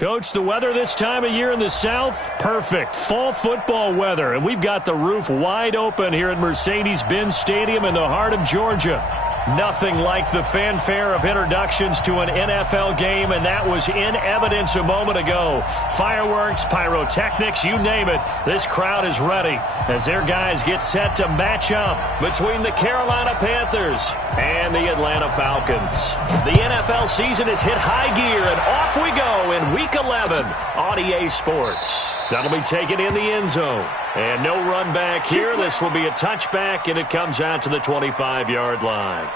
Coach, the weather this time of year in the South, perfect. Fall football weather, and we've got the roof wide open here at Mercedes-Benz Stadium in the heart of Georgia. Nothing like the fanfare of introductions to an NFL game, and that was in evidence a moment ago. Fireworks, pyrotechnics, you name it. This crowd is ready as their guys get set to match up between the Carolina Panthers and the Atlanta Falcons. The NFL season has hit high gear, and off we go in Week 11 on EA Sports. That'll be taken in the end zone. And no run back here. This will be a touchback, and it comes out to the 25-yard line.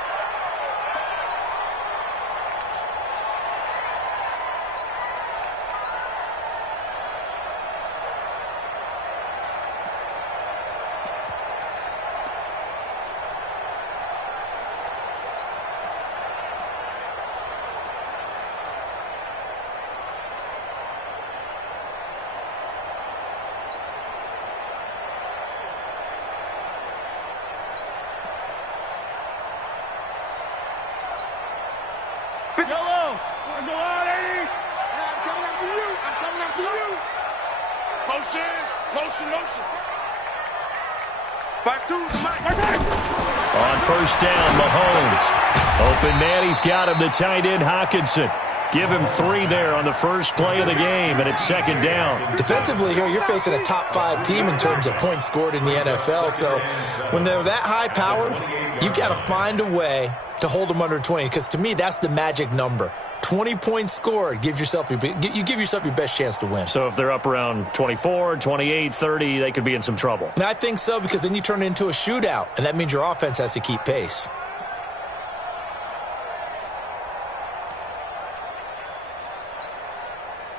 On first down, Mahomes. Open man, he's got him, the tight end, Hockenson. Give him 3 there on the first play of the game, and it's second down. Defensively here, you're facing a top-5 team in terms of points scored in the NFL. So when they're that high-powered, you've got to find a way to hold them under 20, because to me, that's the magic number. 20 points scored, you give yourself your best chance to win. So if they're up around 24, 28, 30, they could be in some trouble. And I think so, because then you turn it into a shootout, and that means your offense has to keep pace.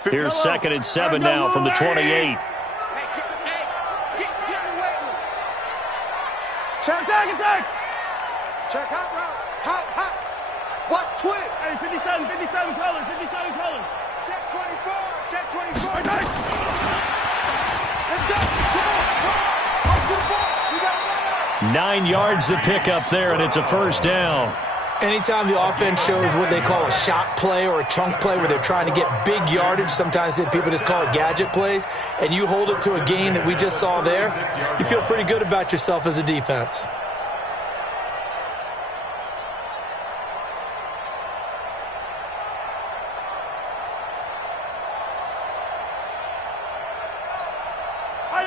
Here's 2nd and 7 now from the 28. Attack! Check hot route. Hot. Watch twist. Hey, 57 color. Check 24. Let's go. Come on. 9 yards to pick up there, and it's a first down. Anytime the offense shows what they call a shot play or a chunk play where they're trying to get big yardage, sometimes people just call it gadget plays, and you hold it to a gain that we just saw there, you feel pretty good about yourself as a defense.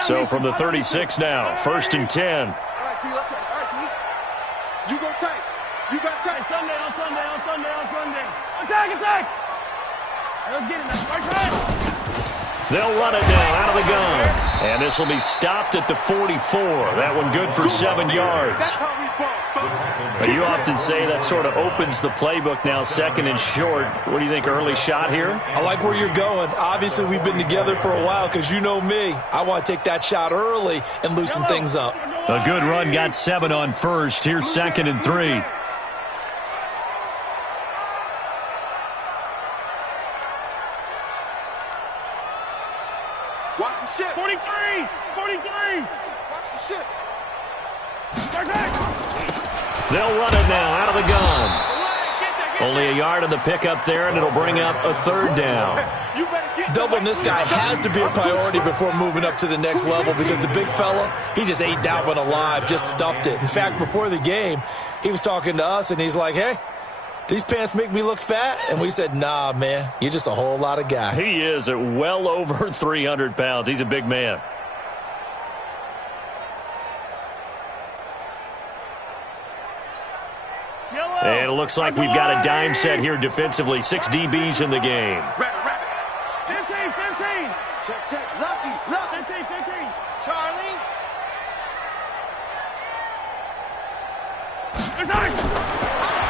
So from the 36 now, 1st and 10. All right, T. You go tight. You got tight. Sunday. Attack. Let's get it. Right. They'll run it now out of the gun. And this will be stopped at the 44. That one good for 7 yards. But you often say that sort of opens the playbook now, 2nd and short. What do you think, early shot here? I like where you're going. Obviously, we've been together for a while because you know me. I want to take that shot early and loosen things up. A good run, got 7 on first. Here's 2nd and 3. Watch the ship. 43. Watch the ship. They'll run it now out of the gun. Only a yard on the pickup there, and it'll bring up a 3rd down. Doubling this guy has to be a priority before moving up to the next level, because the big fella, he just ate that one alive, just stuffed it. In fact, before the game, he was talking to us, and he's like, hey, these pants make me look fat? And we said, nah, man, you're just a whole lot of guy. He is at well over 300 pounds. He's a big man. And it looks like we've got a dime set here defensively. 6 DBs in the game. 15. Check. Lucky. 15. Charlie.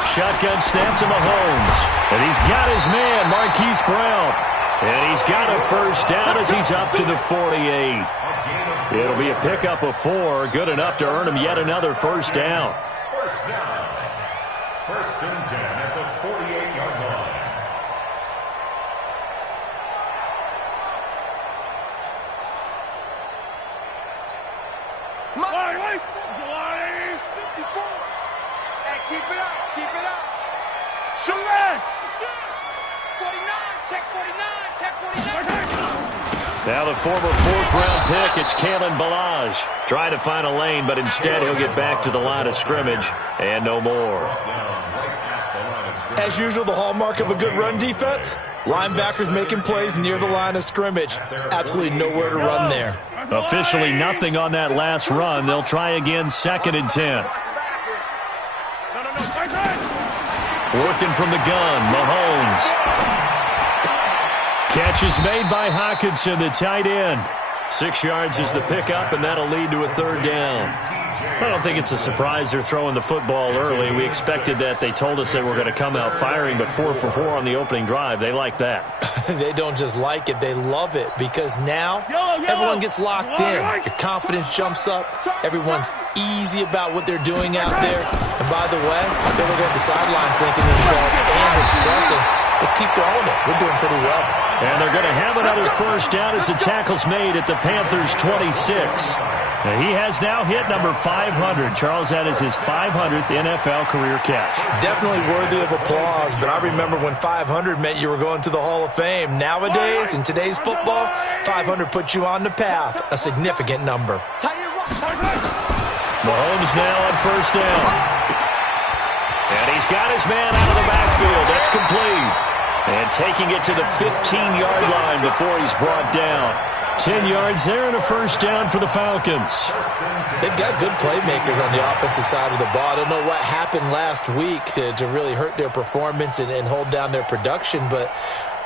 Shotgun snap to Mahomes. And he's got his man, Marquise Brown. And he's got a first down as he's up to the 48. It'll be a pickup of 4. Good enough to earn him yet another first down. First down. 1st and 10 at the 48-yard line. Wait. 54. Hey, keep it up. Shoot it. 49. Check 49. Check 49. Now the former fourth-round pick, it's Kalen Ballage. Trying to find a lane, but instead he'll get back to the line of scrimmage and no more. As usual, the hallmark of a good run defense, linebackers making plays near the line of scrimmage. Absolutely nowhere to run there. Officially nothing on that last run. They'll try again, 2nd and 10. Working from the gun, Mahomes. Catch is made by Hockenson, the tight end. 6 yards is the pickup, and that'll lead to a 3rd down. I don't think it's a surprise they're throwing the football early. We expected that. They told us they were going to come out firing, but 4 for 4 on the opening drive. They like that. They don't just like it, they love it, because now everyone gets locked in. Your confidence jumps up. Everyone's easy about what they're doing out there. And by the way, they're looking at the sidelines thinking to themselves and expressing, let's keep throwing it. We're doing pretty well. And they're going to have another 1st down as the tackle's made at the Panthers' 26. He has now hit number 500. Charles, that is his 500th NFL career catch. Definitely worthy of applause, but I remember when 500 meant you were going to the Hall of Fame. Nowadays, in today's football, 500 puts you on the path, a significant number. Mahomes now on 1st down. And he's got his man out of the backfield. That's complete. And taking it to the 15-yard line before he's brought down. 10 yards there and a 1st down for the Falcons. They've got good playmakers on the offensive side of the ball. I don't know what happened last week to really hurt their performance and hold down their production, but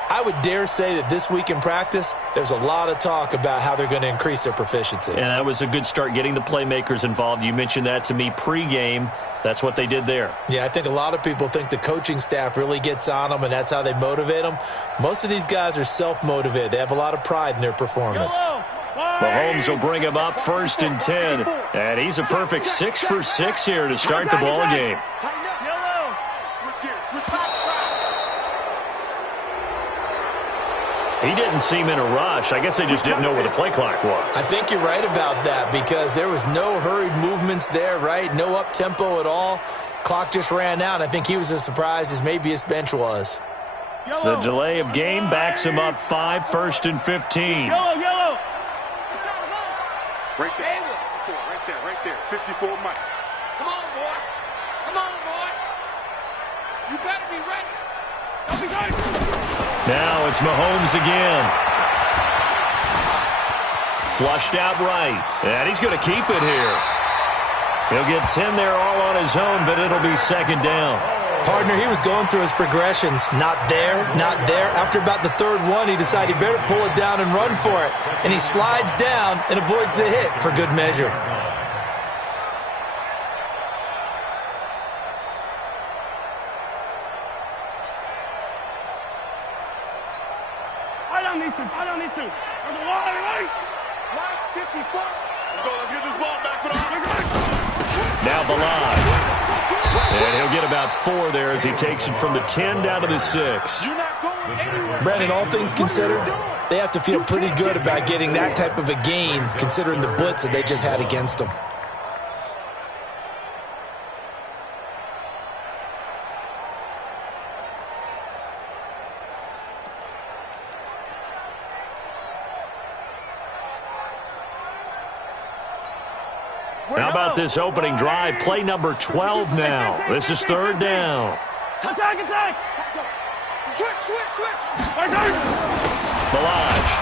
I would dare say that this week in practice, there's a lot of talk about how they're going to increase their proficiency. And that was a good start, getting the playmakers involved. You mentioned that to me pregame. That's what they did there. Yeah, I think a lot of people think the coaching staff really gets on them, and that's how they motivate them. Most of these guys are self-motivated. They have a lot of pride in their performance. Mahomes will bring him up 1st and 10. And he's a perfect 6 for 6 here to start the ball game. He didn't seem in a rush. I guess they just didn't know where the play clock was. I think you're right about that because there was no hurried movements there, right? No up-tempo at all. Clock just ran out. I think he was as surprised as maybe his bench was. The delay of game backs him up 5, 1st and 15. Right there. 54 Mike. Come on, boy. Come on, boy. You better be ready. Don't be ready. Now it's Mahomes again. Flushed out right. And he's going to keep it here. He'll get 10 there all on his own, but it'll be 2nd down. Partner, he was going through his progressions. Not there, not there. After about the 3rd one, he decided he better pull it down and run for it. And he slides down and avoids the hit for good measure. There's a wide right. Right 54. Let's get this ball back for the Now Ballage. And he'll get about 4 there as he takes it from the 10 down to the 6. You're not going anywhere. Brandon, all things considered, they have to feel pretty good about getting that type of a gain considering the blitz that they just had against them. How about this opening drive? Play number 12 now. This is 3rd down. Attack. Switch. Ballage.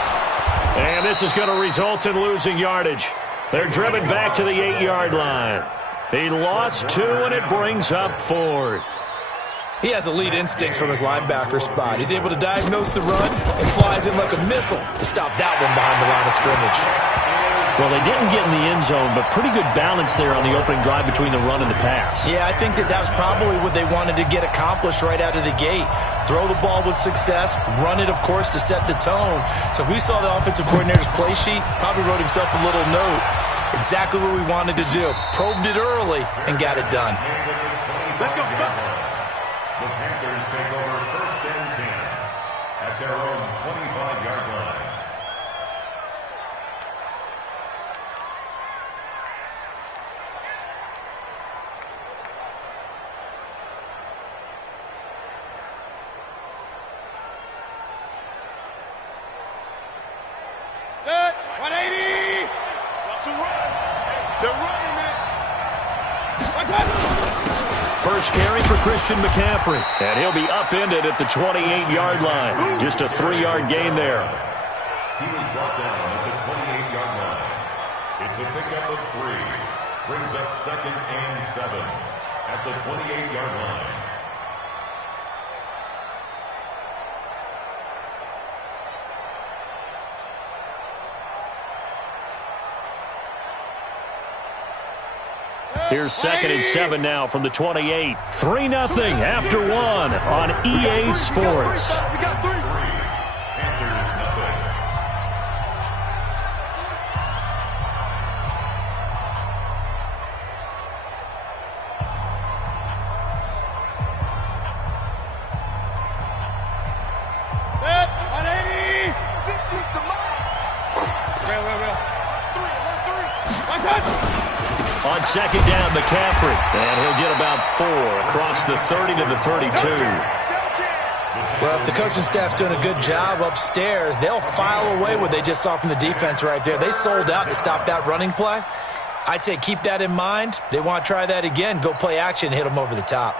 And this is going to result in losing yardage. They're driven back to the 8-yard line. He lost 2, and it brings up 4th. He has elite instincts from his linebacker spot. He's able to diagnose the run and flies in like a missile to stop that one behind the line of scrimmage. Well, they didn't get in the end zone, but pretty good balance there on the opening drive between the run and the pass. Yeah, I think that was probably what they wanted to get accomplished right out of the gate. Throw the ball with success, run it, of course, to set the tone. So if we saw the offensive coordinator's play sheet, probably wrote himself a little note. Exactly what we wanted to do. Probed it early and got it done. Let's go. The Panthers take over 1st and 10 at their own 25-yard line. first carry for Christian McCaffrey. And he'll be upended at the 28-yard line. Just a 3-yard gain there. He was brought down at the 28-yard line. It's a pickup of 3. Brings up 2nd and 7 at the 28-yard line. Here's 2nd and 7 now from the 28. 3-0 after 1 on EA Sports. We got 3. Panthers nothing. Set, 180. 50's the mark. Real. 3. 1 touch. On 2nd down, McCaffrey. And he'll get about 4 across the 30 to the 32. Well, if the coaching staff's doing a good job upstairs, they'll file away what they just saw from the defense right there. They sold out to stop that running play. I'd say keep that in mind. They want to try that again. Go play action, hit them over the top.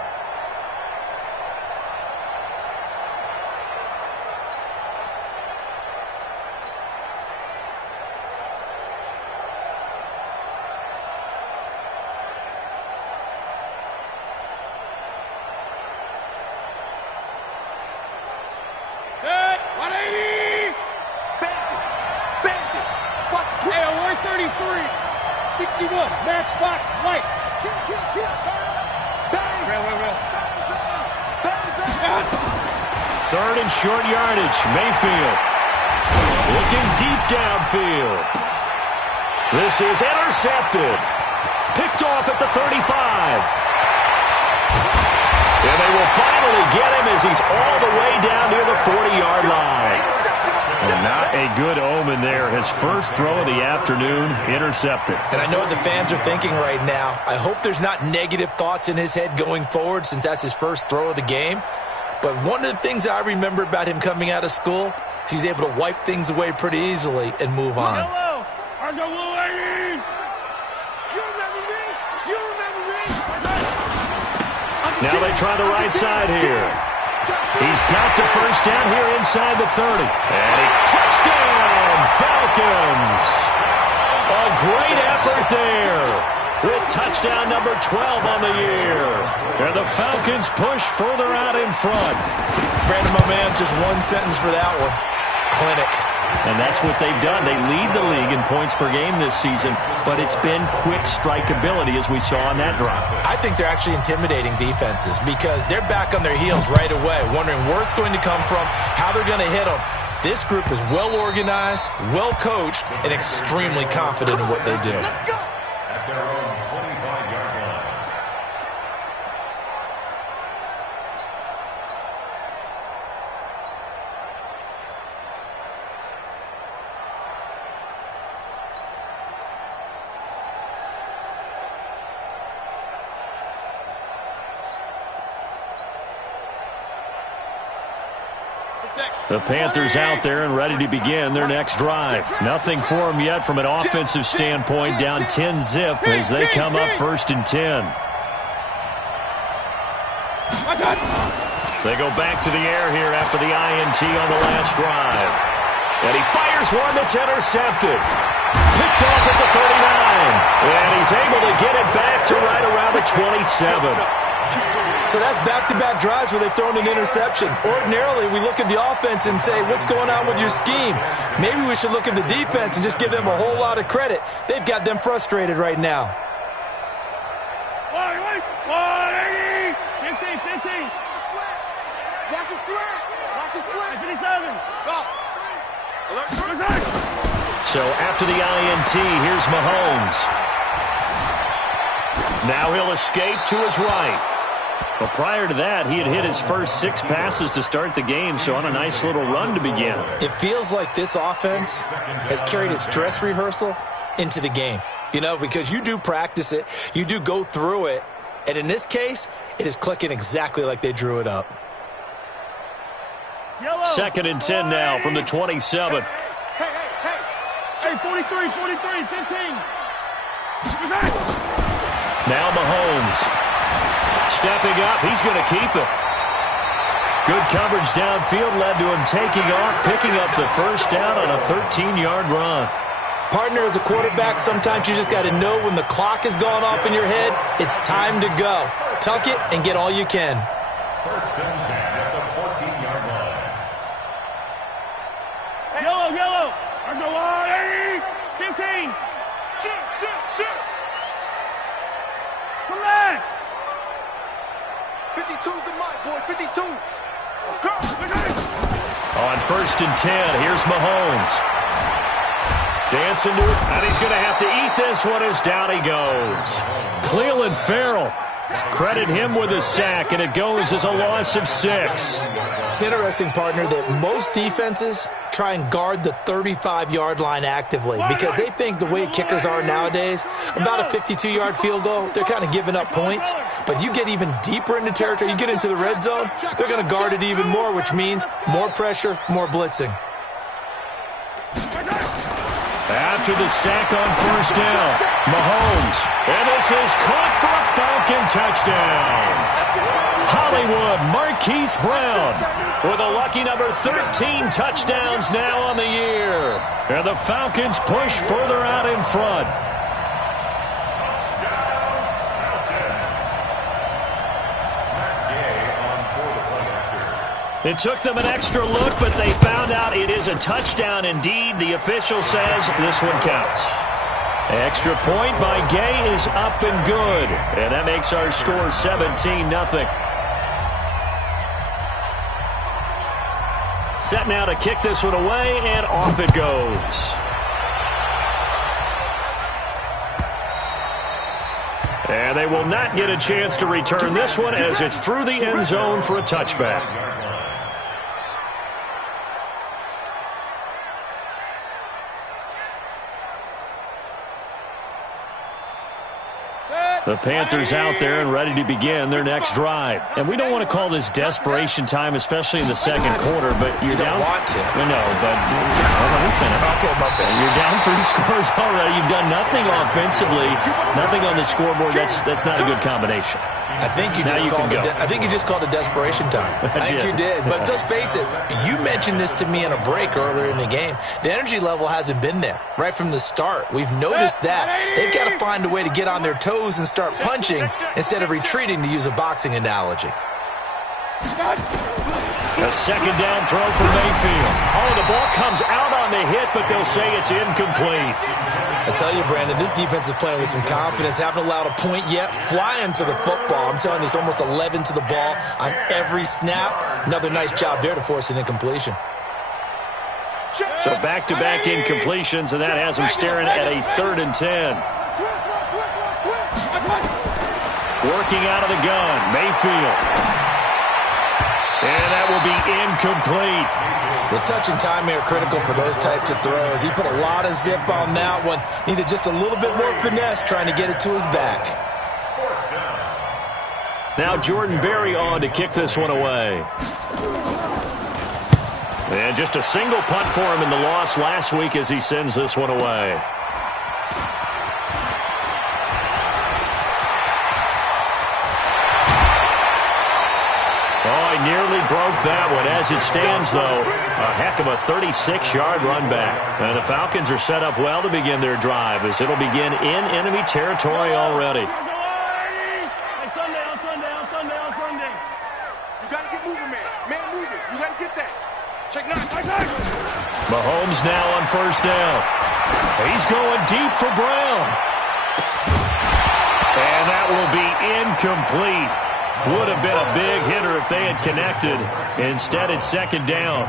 Set, 180. Bandit. Watch the Hey, 133. 61. Matchbox lights. Kill. Turn up. Bang. Real. Bang. 3rd and short yardage. Mayfield looking deep downfield. This is intercepted. Picked off at the 35. And they will finally get him as he's all the way down near the 40-yard line. And not a good omen there. His first throw of the afternoon, intercepted. And I know what the fans are thinking right now. I hope there's not negative thoughts in his head going forward since that's his first throw of the game. But one of the things I remember about him coming out of school is he's able to wipe things away pretty easily and move on. Hello. Underwood. You remember me? Now they try the right side here. He's got the first down here inside the 30. And a touchdown, Falcons. A great effort there with touchdown number 12 on the year. And the Falcons push further out in front. Brandon, my man, just one sentence for that one. Clinic. And that's what they've done. They lead the league in points per game this season, but it's been quick strikeability as we saw on that drive. I think they're actually intimidating defenses because they're back on their heels right away, wondering where it's going to come from, how they're going to hit them. This group is well organized, well coached, and extremely confident in what they do. Let's go. At their own 25-yard line. The Panthers out there and ready to begin their next drive. Nothing for them yet from an offensive standpoint, down 10-zip as they come up 1st and 10. They go back to the air here after the INT on the last drive. And he fires one that's intercepted. Picked off at the 39. And he's able to get it back to right around the 27. So that's back-to-back drives where they've thrown an interception. Ordinarily, we look at the offense and say, what's going on with your scheme? Maybe we should look at the defense and just give them a whole lot of credit. They've got them frustrated right now. 180. 15. Watch his flat. Watch his flat. 57. Go. Alert. So after the INT, here's Mahomes. Now he'll escape to his right. But prior to that, he had hit his first 6 passes to start the game, so on a nice little run to begin. It feels like this offense has carried its dress rehearsal into the game. You know, because you do practice it, you do go through it, and in this case, it is clicking exactly like they drew it up. 2nd and 10 now from the 27. Hey, 43, 15. Now Mahomes. stepping up. He's going to keep it. Good coverage downfield led to him taking off, picking up the first down on a 13-yard run. Partner, as a quarterback, sometimes you just got to know when the clock is going off in your head, it's time to go. Tuck it and get all you can. First and 10 at the 14-yard line. Yellow. I go on. 15. Shoot. Come on. 52's the mark, boys. 52. On first and 10, here's Mahomes. Dancing to it, and he's going to have to eat this one as down he goes. Cleveland Farrell, credit him with a sack, and it goes as a loss of 6. It's interesting, partner, that most defenses try and guard the 35-yard line actively because they think the way kickers are nowadays, about a 52-yard field goal, they're kind of giving up points. But you get even deeper into territory, you get into the red zone, they're going to guard it even more, which means more pressure, more blitzing. After the sack on first down, Mahomes, and this is caught for a Falcon touchdown. Hollywood Marquise Brown with a lucky number 13 touchdowns now on the year. And the Falcons push further out in front. It took them an extra look, but they found out it is a touchdown indeed. The official says this one counts. Extra point by Gay is up and good. And that makes our score 17-0. Set now to kick this one away, and off it goes. And they will not get a chance to return this one as it's through the end zone for a touchback. The Panthers out there and ready to begin their next drive. And we don't want to call this desperation time, especially in the second quarter, but you're down. Want to. I know, but let me finish. Okay. You're down 3 scores already. You've done nothing offensively, nothing on the scoreboard. That's not a good combination. I think you just called it desperation time. I think you did. But let's face it, you mentioned this to me in a break earlier in the game. The energy level hasn't been there right from the start. We've noticed that. They've got to find a way to get on their toes and start punching instead of retreating, to use a boxing analogy. A second down throw for Mayfield. Oh, the ball comes out on the hit, but they'll say it's incomplete. I tell you, Brandon, this defense is playing with some confidence. Haven't allowed a point yet. Flying to the football. I'm telling you, it's almost 11 to the ball on every snap. Another nice job there to force an incompletion. So back-to-back incompletions, and that has them staring at a 3rd and 10. Working out of the gun, Mayfield. And that will be incomplete. The touch and time are critical for those types of throws. He put a lot of zip on that one. Needed just a little bit more finesse trying to get it to his back. Now Jordan Berry on to kick this one away. And just a single punt for him in the loss last week as he sends this one away. Oh, he nearly broke that one. As it stands, though, a heck of a 36-yard run back. And the Falcons are set up well to begin their drive as it'll begin in enemy territory already. Sunday. You got to get moving, man. Man moving. You got to get that. Check 9. Mahomes now on first down. He's going deep for Brown. And that will be incomplete. Would have been a big hitter if they had connected. Instead, it's second down.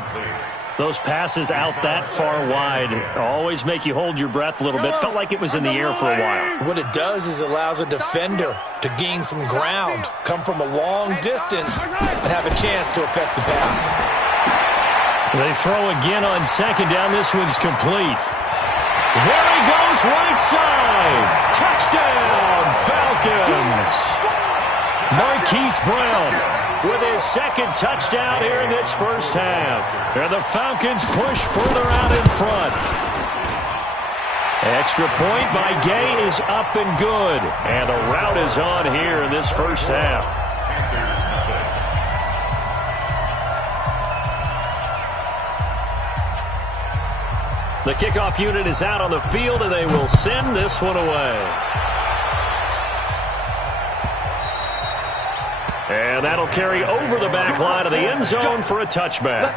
Those passes out that far wide always make you hold your breath a little bit. Felt like it was in the air for a while. What it does is allows a defender to gain some ground, come from a long distance, and have a chance to affect the pass. They throw again on second down. This one's complete. There he goes, right side. Touchdown, Falcons. Marquise Brown with his second touchdown here in this first half. And the Falcons push further out in front. Extra point by Gay is up and good. And the route is on here in this first half. The kickoff unit is out on the field, and they will send this one away. And that'll carry over the back line of the end zone for a touchback.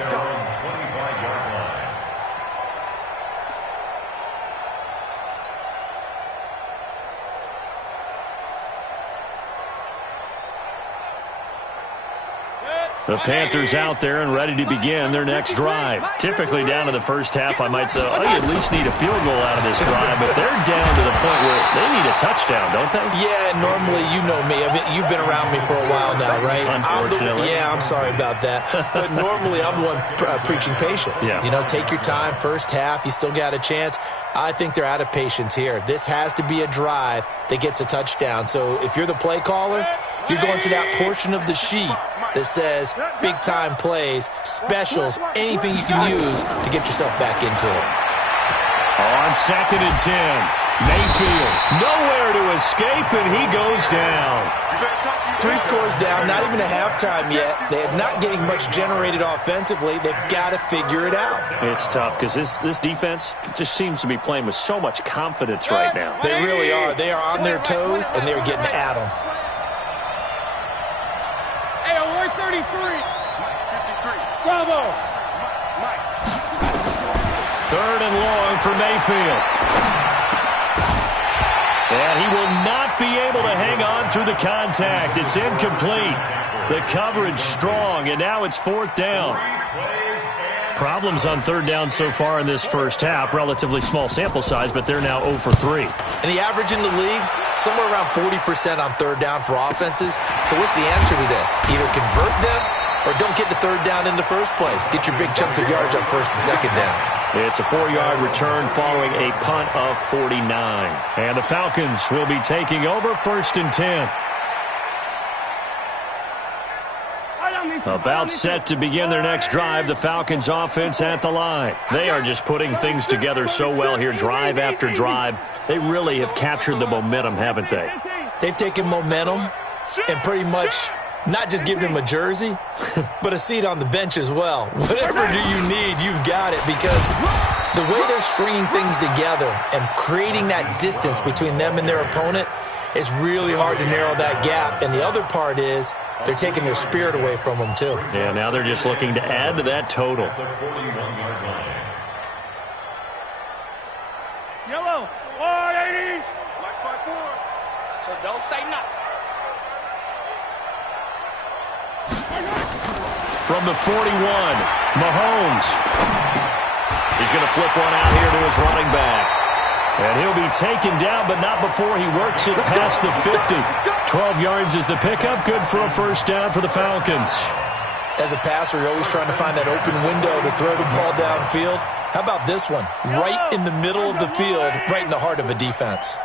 The Panthers out there and ready to begin their next drive. Typically down in the first half, I might say, oh, you at least need a field goal out of this drive, but they're down to the point where they need a touchdown, don't they? Yeah, normally, you know me. I mean, you've been around me for a while now, right? Unfortunately. I'm sorry about that. But normally, I'm the one preaching patience. Yeah. You know, take your time. First half, you still got a chance. I think they're out of patience here. This has to be a drive that gets a touchdown. So if you're the play caller, you're going to that portion of the sheet that says big-time plays, specials, anything you can use to get yourself back into it. On 2nd and 10, Mayfield nowhere to escape, and he goes down. 3 scores down, not even a halftime yet. They're not getting much generated offensively. They've got to figure it out. It's tough because this defense just seems to be playing with so much confidence right now. They really are. They are on their toes, and they're getting at them. Hey, where's 33? 53. Bravo. Mike. 3rd and long for Mayfield. And he will not be able to hang on through the contact. It's incomplete. The coverage strong, and now it's 4th down. Problems on 3rd down so far in this first half. Relatively small sample size, but they're now 0 for 3. And the average in the league, somewhere around 40% on 3rd down for offenses. So what's the answer to this? Either convert them or don't get the 3rd down in the first place. Get your big chunks of yards on 1st and 2nd down. It's a 4-yard return following a punt of 49. And the Falcons will be taking over 1st and 10. About set to begin their next drive, the Falcons offense at the line. They are just putting things together so well here, drive after drive. They really have captured the momentum, haven't they? They've taken momentum and pretty much not just given them a jersey, but a seat on the bench as well. Whatever do you need, you've got it, because the way they're stringing things together and creating that distance between them and their opponent, it's really hard to narrow that gap. And the other part is they're taking their spirit away from them, too. Yeah, now they're just looking to add to that total. Yellow. 180. Watch my board. So don't say nothing. From the 41, Mahomes. He's going to flip one out here to his running back. And he'll be taken down, but not before he works it past the 50. 12 yards is the pickup. Good for a 1st down for the Falcons. As a passer, you're always trying to find that open window to throw the ball downfield. How about this one? Right in the middle of the field, right in the heart of a defense.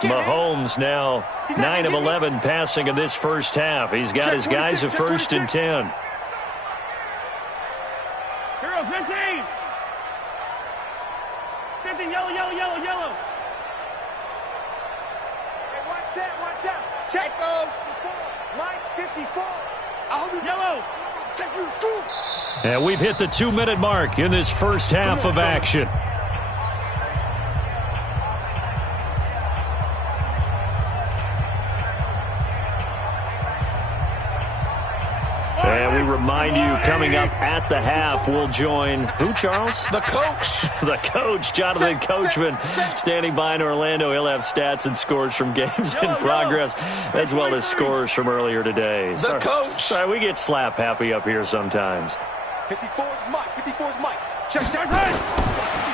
Mahomes now 9 of 11 passing in this first half. He's got his guys at 1st and 10. Heroes, 15. 15, yellow, yellow, yellow, yellow. Hey, watch out. Check goes. Mike, 54. Yellow. Take you to school. And we've hit the 2-minute mark in this first half of action. And we remind you, coming up at the half, we'll join who, Charles? The coach. The coach, Jonathan Coachman, standing by in Orlando. He'll have stats and scores from games in progress, as well as scores from earlier today. The coach. Sorry, we get slap happy up here sometimes. 54's Mike. 54's Mike. Check.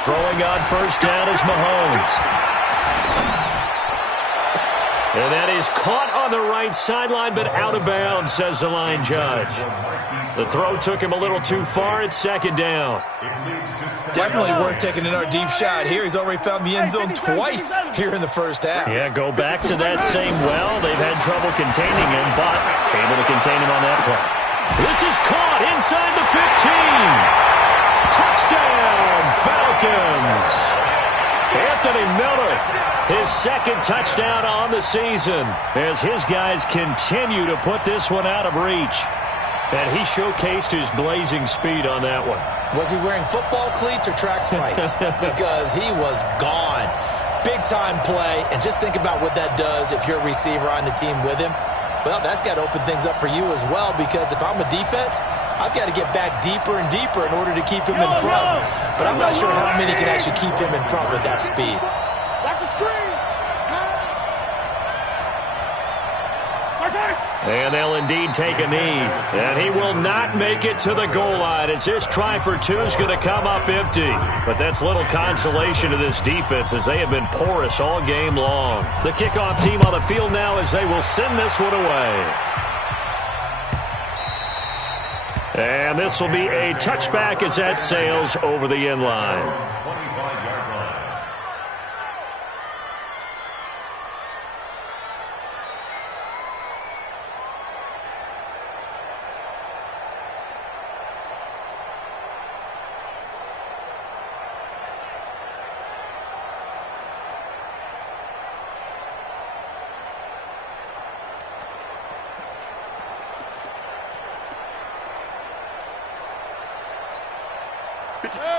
Throwing on 1st down is Mahomes. And that is caught on the right sideline, but out of bounds, says the line judge. The throw took him a little too far. It's 2nd down. Definitely worth taking another deep shot here. He's already found the end zone twice here in the first half. Yeah, go back to that same well. They've had trouble containing him, but able to contain him on that play. This is caught inside the 15. Touchdown, Falcons. Anthony Miller, his 2nd touchdown on the season as his guys continue to put this one out of reach. And he showcased his blazing speed on that one. Was he wearing football cleats or track spikes? Because he was gone. Big-time play, and just think about what that does if you're a receiver on the team with him. Well, that's got to open things up for you as well, because if I'm a defense, I've got to get back deeper and deeper in order to keep him in front. But I'm not sure how many can actually keep him in front with that speed. Watch the screen. And they'll indeed take a knee. And he will not make it to the goal line as his try for two is going to come up empty. But that's little consolation to this defense as they have been porous all game long. The kickoff team on the field now as they will send this one away. And this will be a touchback as that sails over the end line.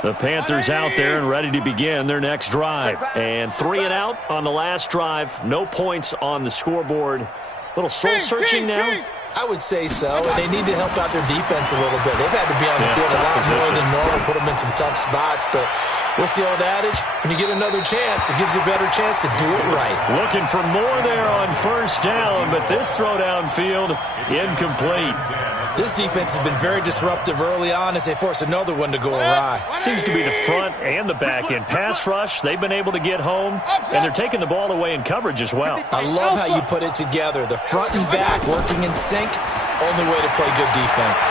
The Panthers out there and ready to begin their next drive. And 3 and out on the last drive. No points on the scoreboard. Little soul-searching now. I would say so, and they need to help out their defense a little bit. They've had to be on the field a lot more than normal, put them in some tough spots. But what's the old adage? When you get another chance, it gives you a better chance to do it right. Looking for more there on first down, but this throw downfield incomplete. This defense has been very disruptive early on as they force another one to go awry. Seems to be the front and the back end. Pass rush, they've been able to get home, and they're taking the ball away in coverage as well. I love how you put it together. The front and back working in sync, only way to play good defense.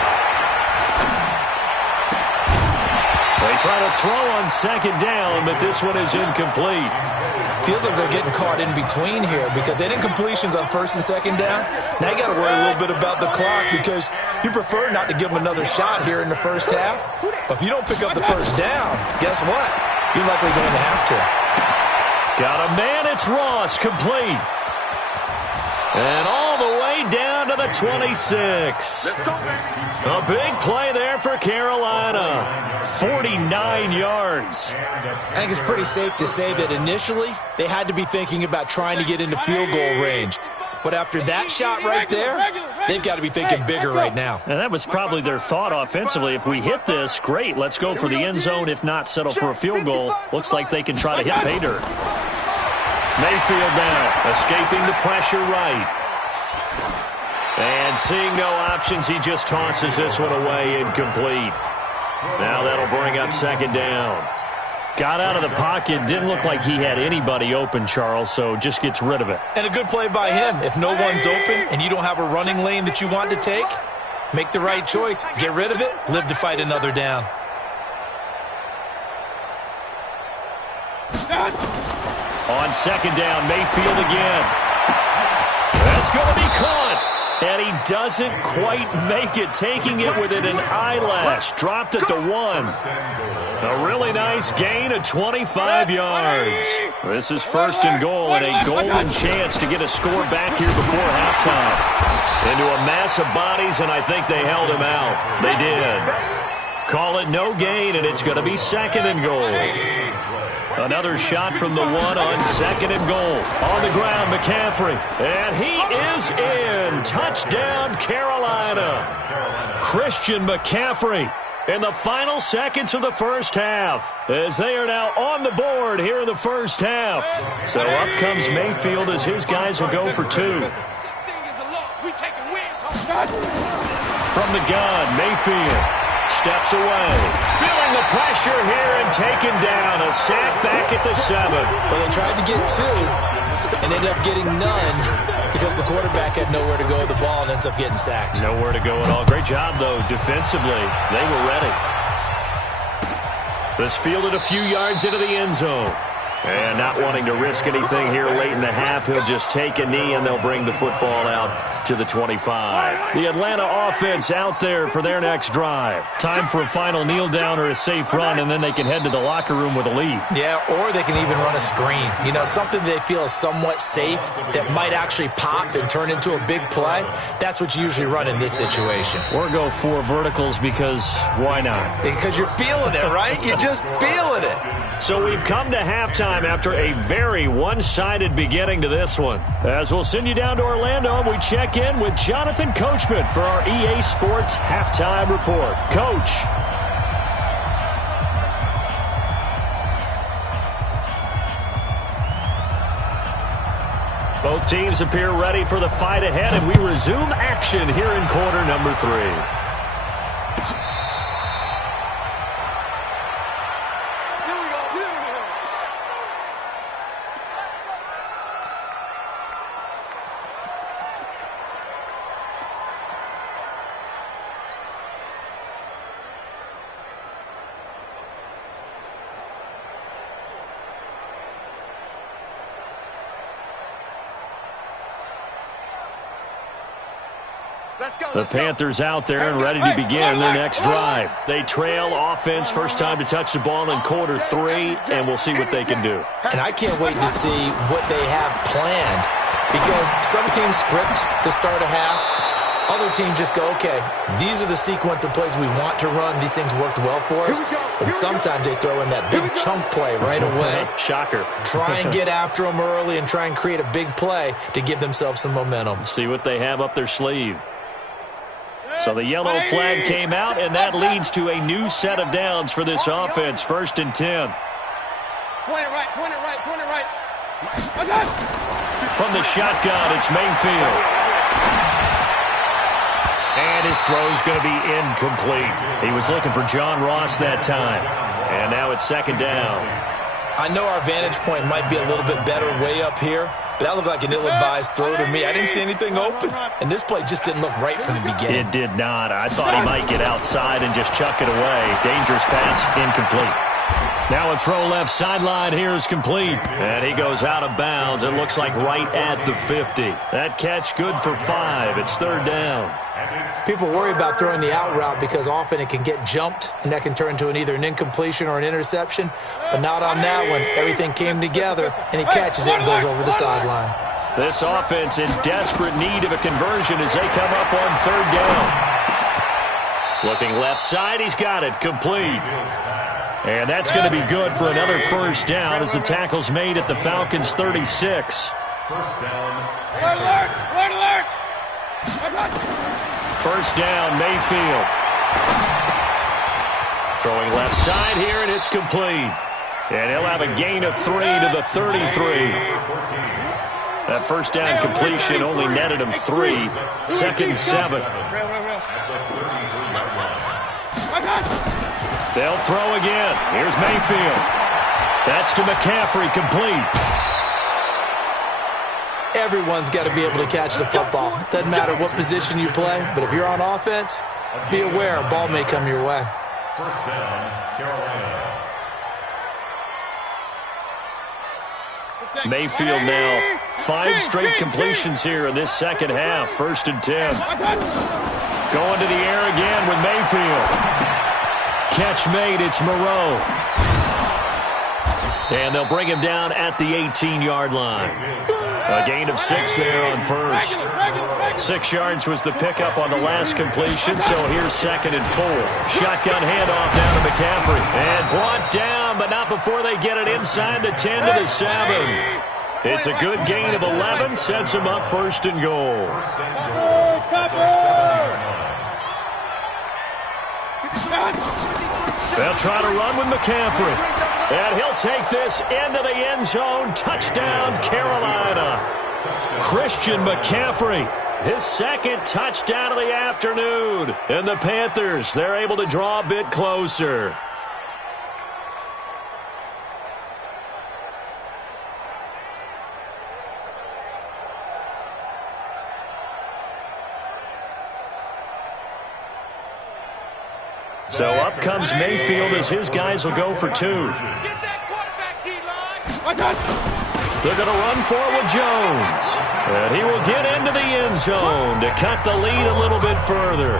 They try to throw on second down, but this one is incomplete. Feels like they're getting caught in between here because they didn't completions on first and second down. Now you got to worry a little bit about the clock because you prefer not to give them another shot here in the first half. But if you don't pick up the first down, guess what? You're likely going to have to. Got a man, it's Ross, complete. And all the way down to the 26. A big play there for Carolina. 49 yards. I think it's pretty safe to say that initially they had to be thinking about trying to get into field goal range. But after that shot right there, they've got to be thinking bigger right now. And that was probably their thought offensively. If we hit this, great, let's go for the end zone. If not, settle for a field goal. Looks like they can try to hit pay dirt. Mayfield now, escaping the pressure right. And seeing no options, he just tosses this one away incomplete. Now that'll bring up second down. Got out of the pocket, didn't look like he had anybody open, Charles, so just gets rid of it. And a good play by him. If no one's open and you don't have a running lane that you want to take, make the right choice. Get rid of it, live to fight another down. On second down, Mayfield again. That's going to be caught. And he doesn't quite make it, taking it within an eyelash. Dropped at the 1. A really nice gain of 25 yards. This is first and goal and a golden chance to get a score back here before halftime. Into a mass of bodies, and I think they held him out. They did. Call it no gain, and it's going to be second and goal. Another shot from the 1 on second and goal. On the ground, McCaffrey. And he is in. Touchdown, Carolina. Christian McCaffrey in the final seconds of the first half as they are now on the board here in the first half. So up comes Mayfield as his guys will go for 2. From the gun, Mayfield steps away. Feeling the pressure here and taken down. A sack back at the 7. Well, they tried to get 2 and ended up getting none because the quarterback had nowhere to go with the ball and ends up getting sacked. Nowhere to go at all. Great job, though, defensively. They were ready. This fielded a few yards into the end zone. And not wanting to risk anything here late in the half, he'll just take a knee and they'll bring the football out to the 25. The Atlanta offense out there for their next drive. Time for a final kneel down or a safe run, and then they can head to the locker room with a lead. Yeah, or they can even run a screen. You know, something they feel is somewhat safe that might actually pop and turn into a big play. That's what you usually run in this situation. Or go 4 verticals because why not? Because you're feeling it, right? You're just feeling it. So we've come to halftime after a very one-sided beginning to this one. As we'll send you down to Orlando, we check in with Jonathan Coachman for our EA Sports Halftime Report. Coach. Both teams appear ready for the fight ahead, and we resume action here in quarter number 3. The Panthers out there and ready to begin their next drive. They trail offense, first time to touch the ball in quarter 3, and we'll see what they can do. And I can't wait to see what they have planned, because some teams script to start a half. Other teams just go, okay, these are the sequence of plays we want to run. These things worked well for us. And sometimes they throw in that big chunk play right away. Shocker. Try and get after them early and try and create a big play to give themselves some momentum. See what they have up their sleeve. So the yellow flag came out, and that leads to a new set of downs for this offense. 1st and 10. Point it right, point it right, point it right. From the shotgun, it's Mayfield. And his throw's going to be incomplete. He was looking for John Ross that time. And now it's 2nd down. I know our vantage point might be a little bit better way up here, but that looked like an ill-advised throw to me. I didn't see anything open, and this play just didn't look right from the beginning. It did not. I thought he might get outside and just chuck it away. Dangerous pass, incomplete. Now a throw left sideline here is complete. And he goes out of bounds. It looks like right at the 50. That catch good for 5. It's 3rd down. People worry about throwing the out route because often it can get jumped, and that can turn into either an incompletion or an interception. But not on that one. Everything came together, and he catches it and goes over the sideline. This offense in desperate need of a conversion as they come up on 3rd down. Looking left side, he's got it. Complete. And that's going to be good for another 1st down as the tackle's made at the Falcons' 36. 1st down. Alert, alert, alert. 1st down, Mayfield. Throwing left side here, and it's complete. And he'll have a gain of 3 to the 33. That 1st down completion only netted him 3. 2nd, 7. They'll throw again. Here's Mayfield. That's to McCaffrey, complete. Everyone's got to be able to catch the football. Doesn't matter what position you play, but if you're on offense, be aware a ball may come your way. 1st down, Carolina. Mayfield now 5 straight completions here in this 2nd half. 1st and 10. Going to the air again with Mayfield. Catch made, it's Moreau. And they'll bring him down at the 18-yard line. A gain of 6 there on 1st. 6 yards was the pickup on the last completion, so here's 2nd and 4. Shotgun handoff down to McCaffrey. And brought down, but not before they get it inside the 10 to the 7. It's a good gain of 11, sets him up 1st and goal. They'll try to run with McCaffrey. And he'll take this into the end zone. Touchdown, Carolina. Christian McCaffrey, his 2nd touchdown of the afternoon. And the Panthers, they're able to draw a bit closer. So up comes Mayfield as his guys will go for 2. Get that quarterback, D-line. They're going to run for it with Jones. And he will get into the end zone to cut the lead a little bit further.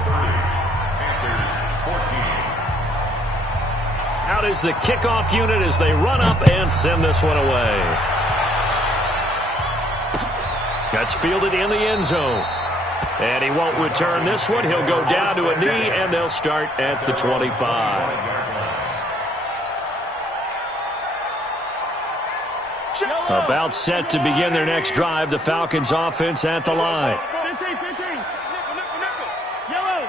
Out is the kickoff unit as they run up and send this one away. That's fielded in the end zone. And he won't return this one. He'll go down to a knee, and they'll start at the 25. About set to begin their next drive. The Falcons offense at the line. 15. Yellow.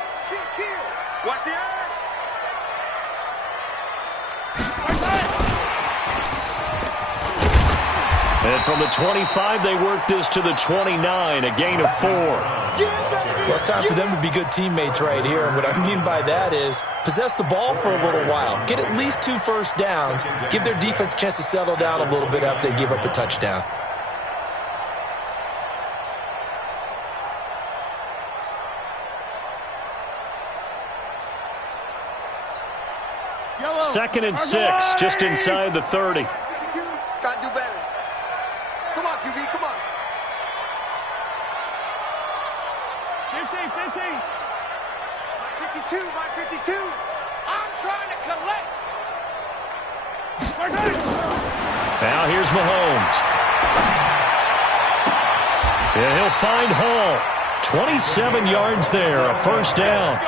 Kill. Watch the eye. And from the 25, they work this to the 29, a gain of 4. Well, it's time for them to be good teammates right here. And what I mean by that is possess the ball for a little while. Get at least 2 first downs. Give their defense a chance to settle down a little bit after they give up a touchdown. Second and 6, just inside the 30. Got to do better. Come on, QB, come on. 15. My 52. I'm trying to collect. Now here's Mahomes. And he'll find Hall. 27 yards there, a first down.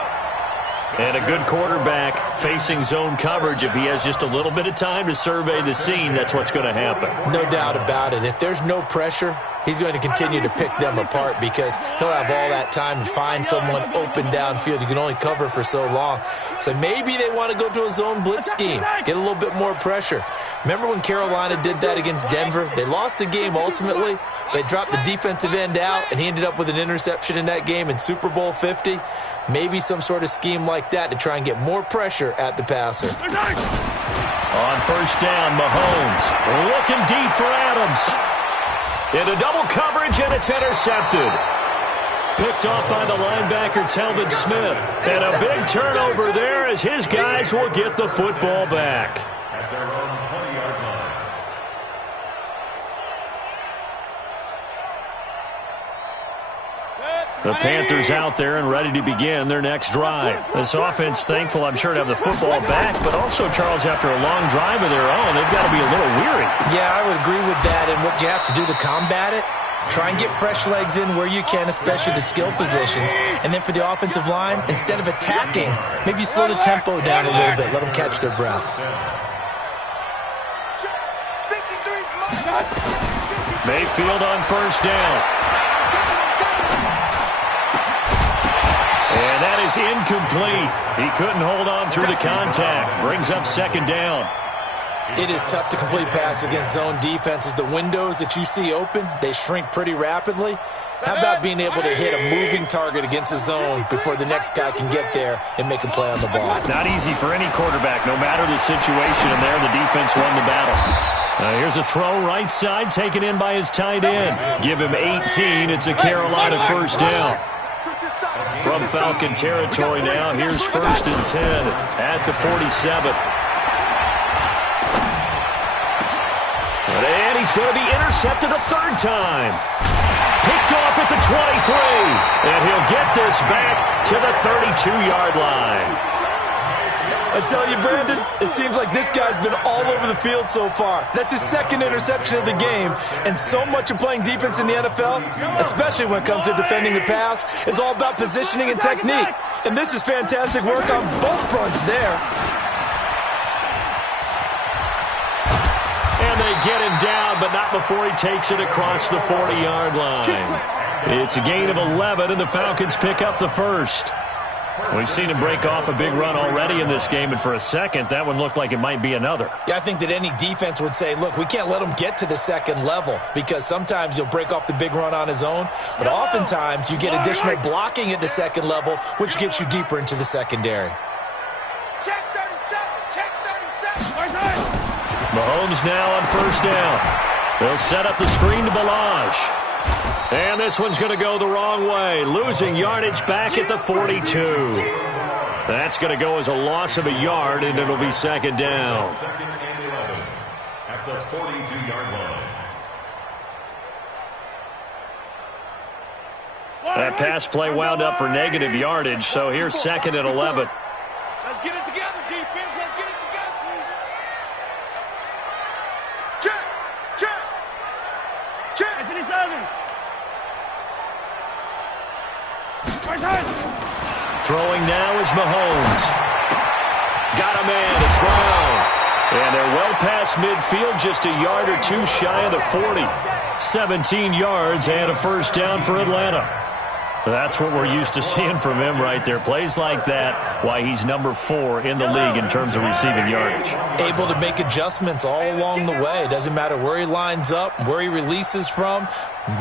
And a good quarterback facing zone coverage. If he has just a little bit of time to survey the scene, that's what's going to happen. No doubt about it. If there's no pressure, he's going to continue to pick them apart because he'll have all that time to find someone open downfield. You can only cover for so long. So maybe they want to go to a zone blitz scheme, get a little bit more pressure. Remember when Carolina did that against Denver? They lost the game ultimately. They dropped the defensive end out, and he ended up with an interception in that game in Super Bowl 50. Maybe some sort of scheme like that to try and get more pressure at the passer. On first down, Mahomes looking deep for Adams. Into double coverage, and it's intercepted. Picked off by the linebacker, Telvin Smith. And a big turnover there as his guys will get the football back. At their own 20-yard line. The Panthers out there and ready to begin their next drive. This offense thankful, I'm sure, to have the football back, but also, Charles, after a long drive of their own, they've got to be a little weary. Yeah, I would agree with that. And what you have to do to combat it, try and get fresh legs in where you can, especially the skill positions. And then for the offensive line, instead of attacking, maybe slow the tempo down a little bit. Let them catch their breath. Mayfield on first down. And that is incomplete. He couldn't hold on through the contact. Brings up second down. It is tough to complete passes against zone defenses. The windows that you see open, they shrink pretty rapidly. How about being able to hit a moving target against a zone before the next guy can get there and make a play on the ball? Not easy for any quarterback, no matter the situation. And there, the defense won the battle. Here's a throw right side, taken in by his tight end. Give him 18. It's a Carolina first down. From Falcon territory now, here's first and 10 at the 47. And he's going to be intercepted a third time. Picked off at the 23. And he'll get this back to the 32-yard line. I tell you, Brandon, it seems like this guy's been all over the field so far. That's his second interception of the game. And so much of playing defense in the NFL, especially when it comes to defending the pass, is all about positioning and technique. And this is fantastic work on both fronts there. And they get him down, but not before he takes it across the 40-yard line. It's a gain of 11, and the Falcons pick up the first. We've seen him break off a big run already in this game, and for a second, that one looked like it might be another. Yeah, I think that any defense would say, look, we can't let him get to the second level because sometimes he'll break off the big run on his own, but oftentimes you get additional blocking at the second level, which gets you deeper into the secondary. Check 37. Mahomes now on first down. They'll set up the screen to Balaj. And this one's going to go the wrong way, losing yardage back at the 42. That's going to go as a loss of a yard, and it'll be second down. at the 42-yard line. That pass play wound up for negative yardage, so here's 2nd and 11. Let's get it together, defense. Let's get it together. Check. Check. Check. Throwing now is Mahomes. Got a man. It's Brown. And they're well past midfield, just a yard or two shy of the 40. 17 yards and a first down for Atlanta. That's what we're used to seeing from him right there. Plays like that, why he's number 4 in the league in terms of receiving yardage. Able to make adjustments all along the way. Doesn't matter where he lines up, where he releases from.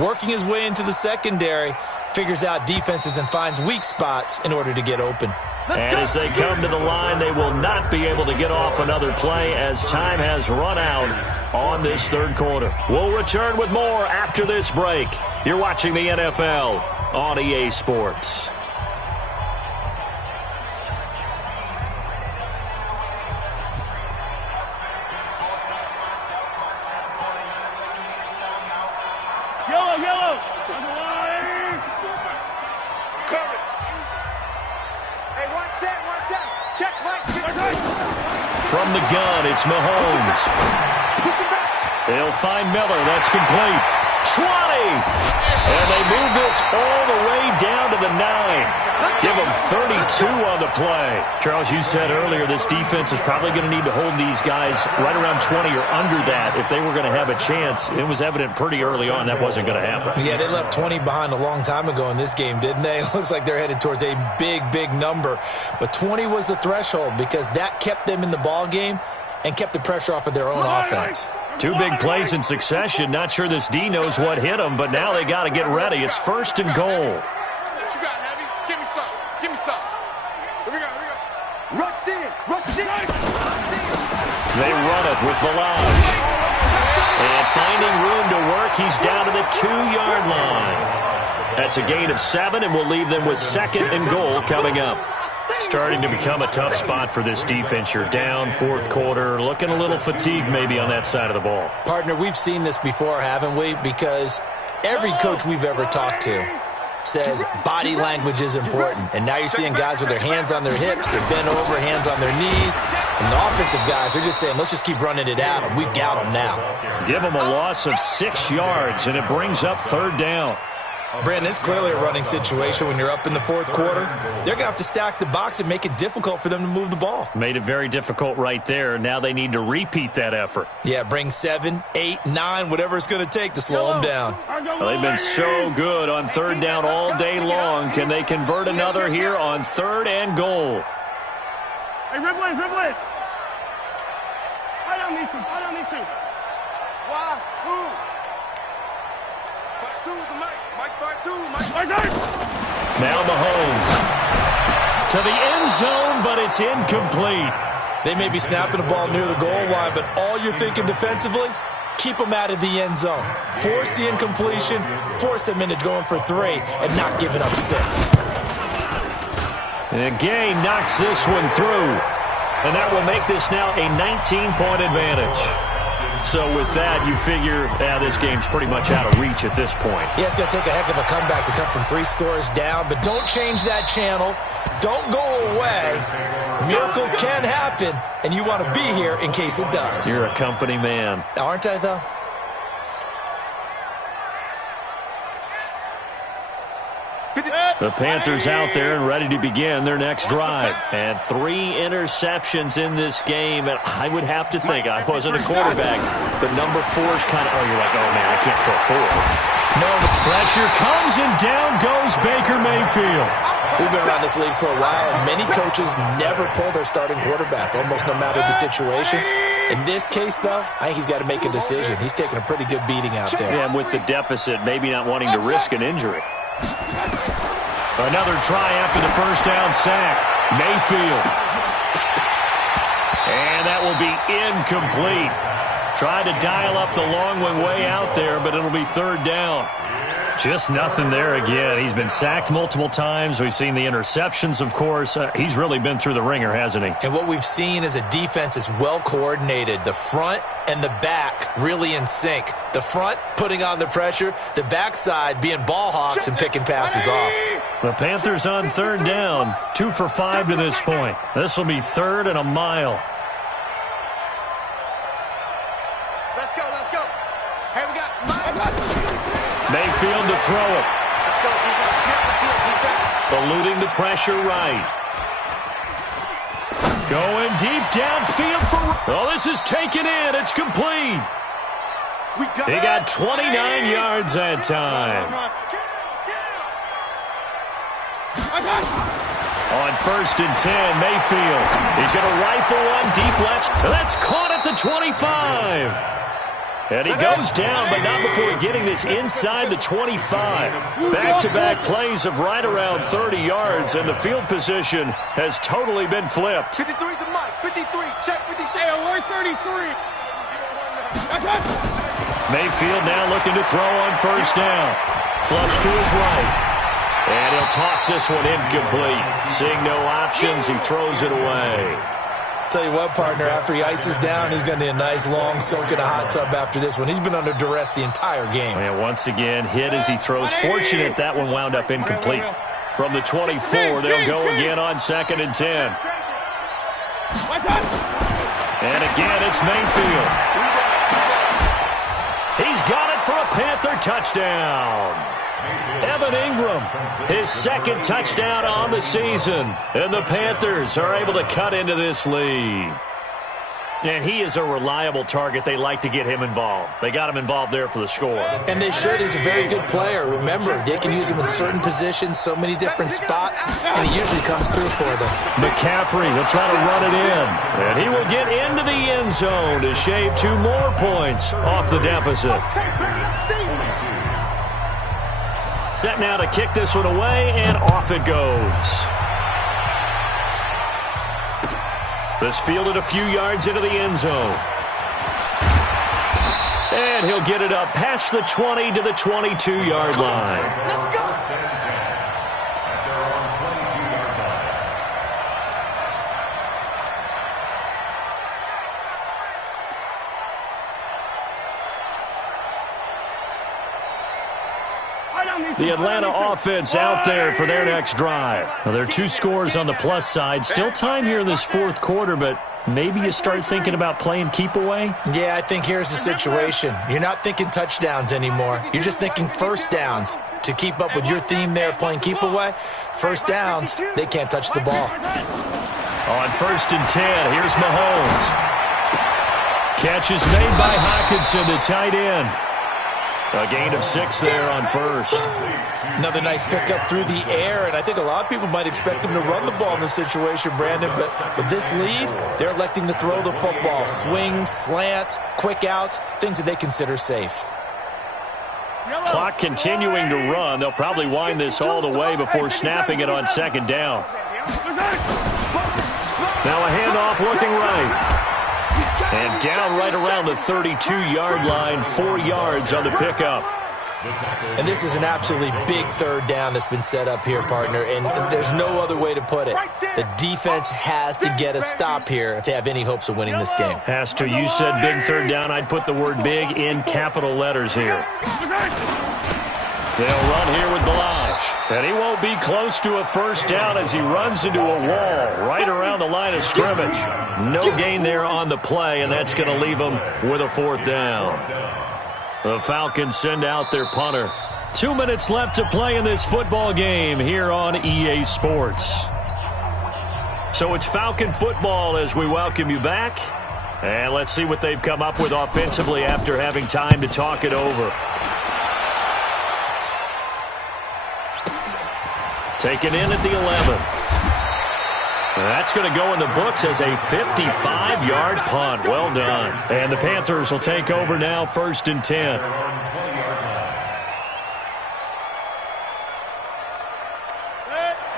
Working his way into the secondary, figures out defenses and finds weak spots in order to get open. And as they come to the line, they will not be able to get off another play as time has run out on this third quarter. We'll return with more after this break. You're watching the NFL on EA Sports. Yellow. Cover. Hey, one set. Check, Mike. From the gun, it's Mahomes. Push him back. They'll find Miller. That's complete. 20. And they move this all the way down to the 9. Give them 32 on the play. Charles, you said earlier this defense is probably going to need to hold these guys right around 20 or under that if they were going to have a chance. It was evident pretty early on that wasn't going to happen. Yeah, they left 20 behind a long time ago in this game, didn't they? It looks like they're headed towards a big number. But 20 was the threshold because that kept them in the ball game and kept the pressure off of their own offense. 2 big plays in succession. Not sure this D knows what hit them, but now they got to get ready. It's 1st and goal. What you got, Heavy? Give me some. Here we go. Rush in. They run it with Balaj. And finding room to work, he's down to the 2-yard line. That's a gain of 7, and we'll leave them with 2nd and goal coming up. Starting to become a tough spot for this defense. You're down 4th quarter, looking a little fatigued maybe on that side of the ball. Partner, we've seen this before, haven't we? Because every coach we've ever talked to says body language is important. And now you're seeing guys with their hands on their hips, they're bent over, hands on their knees. And the offensive guys are just saying, let's just keep running it at them. We've got them now. Give them a loss of 6 yards, and it brings up 3rd down. Brandon, it's clearly a running situation when you're up in the 4th quarter. They're going to have to stack the box and make it difficult for them to move the ball. Made it very difficult right there. Now they need to repeat that effort. Yeah, bring 7, 8, 9, whatever it's going to take to slow them down. Well, they've been so good on 3rd down all day long. Can they convert another here on 3rd and goal? Hey, rip it. Fight on these two. Why? Who? Fight 2 is the Mike. Mike, fight 2. Now Mahomes to the end zone, but it's incomplete. They may be snapping the ball near the goal line, but all you're thinking defensively, keep them out of the end zone. Force the incompletion, force them into going for 3, and not giving up 6. And Gay knocks this one through, and that will make this now a 19-point advantage. So with that, you figure this game's pretty much out of reach at this point. Yeah, it's going to take a heck of a comeback to come from 3 scores down, but don't change that channel. Don't go away. Miracles can happen, and you want to be here in case it does. You're a company man. Aren't I, though? The Panthers out there and ready to begin their next drive. And 3 interceptions in this game. And I would have to think, I wasn't a quarterback, but number 4 is kind of, you're like, oh, man, I can't throw 4. No, the pressure comes and down goes Baker Mayfield. We've been around this league for a while, and many coaches never pull their starting quarterback, almost no matter the situation. In this case, though, I think he's got to make a decision. He's taking a pretty good beating out there. Yeah, and with the deficit, maybe not wanting to risk an injury. Another try after the first down sack. Mayfield. And that will be incomplete. Tried to dial up the long one way out there, but it'll be third down. Just nothing there again. He's been sacked multiple times. We've seen the interceptions, of course. He's really been through the ringer, hasn't he? And what we've seen is a defense that's well coordinated. The front and the back really in sync. The front putting on the pressure, the backside being ball hawks and picking passes off. The Panthers on third down, 2 for 5 to this point. This will be third and a mile. Let's go, let's go. Hey, we got Mayfield to throw it. Let's go, defense. Get the field, defense. Eluding the pressure right. Going deep downfield for... Oh, this is taken in. It's complete. He got 29 yards that time. On first and 10, Mayfield. He's going to rifle one deep left. That's caught at the 25. And he goes down, but not before getting this inside the 25. Back-to-back plays of right around 30 yards, and the field position has totally been flipped. 53's the mic. 53. Check 53. Hey, alert 33. Mayfield now looking to throw on first down. Flush to his right. And he'll toss this one incomplete. Seeing no options, he throws it away. Tell you what, partner, after he ices down, he's going to need a nice long soak in a hot tub after this one. He's been under duress the entire game. And once again, hit as he throws. Fortunate that one wound up incomplete. From the 24, they'll go again on second and 10. And again, it's Mayfield. He's got it for a Panther touchdown. Evan Ingram, his second touchdown on the season. And the Panthers are able to cut into this lead. And he is a reliable target. They like to get him involved. They got him involved there for the score. And they should. He's a very good player. Remember, they can use him in certain positions, so many different spots, and he usually comes through for them. McCaffrey will try to run it in. And he will get into the end zone to shave 2 more points off the deficit. Set now to kick this one away, and off it goes. This fielded a few yards into the end zone. And he'll get it up past the 20 to the 22-yard line. Let's go. The Atlanta offense out there for their next drive. Now, there are 2 scores on the plus side. Still time here in this fourth quarter, but maybe you start thinking about playing keep away? Yeah, I think here's the situation. You're not thinking touchdowns anymore. You're just thinking first downs. To keep up with your theme there, playing keep away, first downs, they can't touch the ball. On first and 10, here's Mahomes. Catch is made by Hockenson, the tight end. A gain of 6 there on first. Another nice pickup through the air, and I think a lot of people might expect him to run the ball in this situation, Brandon, but with this lead, they're electing to throw the football. Swings, slants, quick outs, things that they consider safe. Clock continuing to run. They'll probably wind this all the way before snapping it on second down. Now a handoff looking right. And down right around the 32-yard line, 4 yards on the pickup. And this is an absolutely big third down that's been set up here, partner, and there's no other way to put it. The defense has to get a stop here if they have any hopes of winning this game. Has to. You said big third down. I'd put the word big in capital letters here. They'll run here with Balaj. And he won't be close to a first down as he runs into a wall right around the line of scrimmage. No gain there on the play, and that's going to leave him with a fourth down. The Falcons send out their punter. 2 minutes left to play in this football game here on EA Sports. So it's Falcon football as we welcome you back. And let's see what they've come up with offensively after having time to talk it over. Taken in at the 11. That's going to go in the books as a 55-yard punt. Well done. And the Panthers will take over now, first and 10.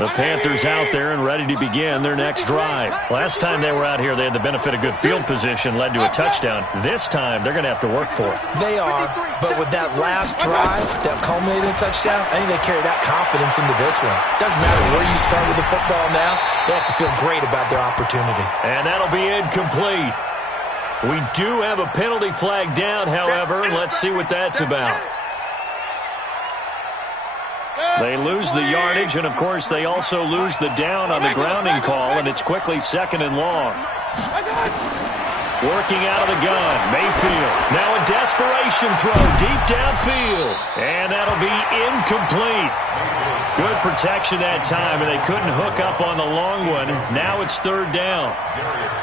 The Panthers out there and ready to begin their next drive. Last time they were out here, they had the benefit of good field position, led to a touchdown. This time, they're going to have to work for it. They are, but with that last drive that culminated in a touchdown, I think they carry that confidence into this one. Doesn't matter where you start with the football now, they have to feel great about their opportunity. And that'll be incomplete. We do have a penalty flag down, however, and let's see what that's about. They lose the yardage, and, of course, they also lose the down on the grounding call, and it's quickly 2nd and long. Working out of the gun, Mayfield. Now a desperation throw deep downfield, and that'll be incomplete. Good protection that time, and they couldn't hook up on the long one. Now it's 3rd down.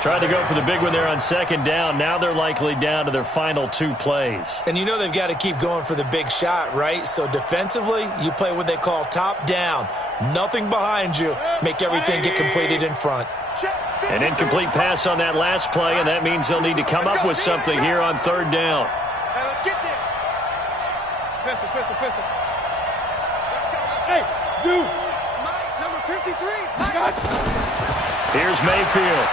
Tried to go for the big one there on 2nd down. Now they're likely down to their final 2 plays. And you know they've got to keep going for the big shot, right? So defensively, you play what they call top down. Nothing behind you. Make everything get completed in front. An incomplete pass on that last play, and that means they'll need to come up with something here on 3rd down. Hey, let's get there. Pistol. Hey, dude. Mike, number 53. Here's Mayfield.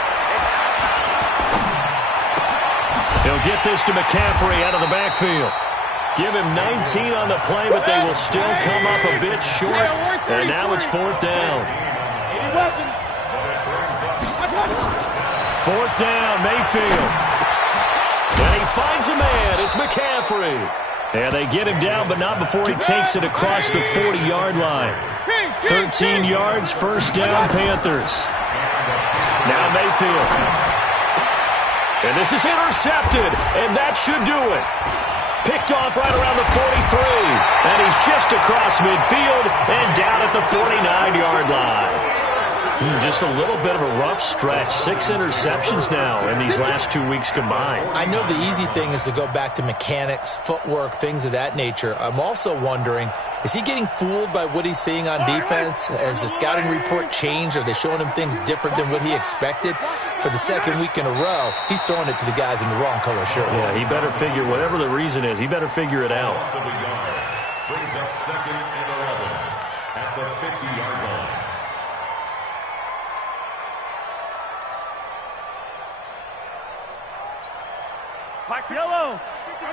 He'll get this to McCaffrey out of the backfield. Give him 19 on the play, but they will still come up a bit short. And now it's 4th down. 4th down, Mayfield. And he finds a man. It's McCaffrey. And they get him down, but not before he takes it across the 40-yard line. 13 yards, 1st down, Panthers. Now Mayfield. And this is intercepted, and that should do it. Picked off right around the 43, and he's just across midfield and down at the 49-yard line. Just a little bit of a rough stretch. 6 interceptions now in these last 2 weeks combined. I know the easy thing is to go back to mechanics, footwork, things of that nature. I'm also wondering, is he getting fooled by what he's seeing on defense? Has the scouting report changed? Are they showing him things different than what he expected? For the 2nd week in a row, he's throwing it to the guys in the wrong color shirts. Yeah, he better figure, whatever the reason is, he better figure it out. Brings up 2nd and 11 at the 50-yard line. Like yellow. Here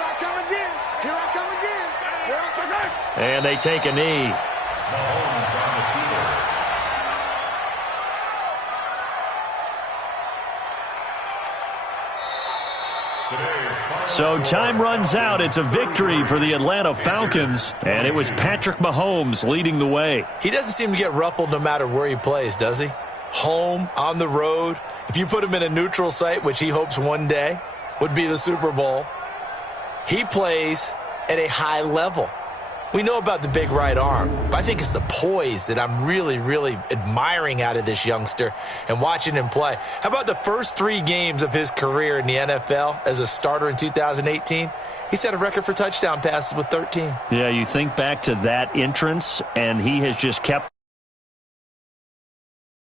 I come again. Here I come again. Here I come again. And they take a knee. Mahomes on the field. So time runs out. It's a victory for the Atlanta Falcons, and it was Patrick Mahomes leading the way. He doesn't seem to get ruffled no matter where he plays, does he? Home, on the road. If you put him in a neutral site, which he hopes one day would be the Super Bowl, he plays at a high level. We know about the big right arm, but I think it's the poise that I'm really, really admiring out of this youngster and watching him play. How about the first 3 games of his career in the NFL as a starter in 2018? He set a record for touchdown passes with 13. Yeah, you think back to that entrance, and he has just kept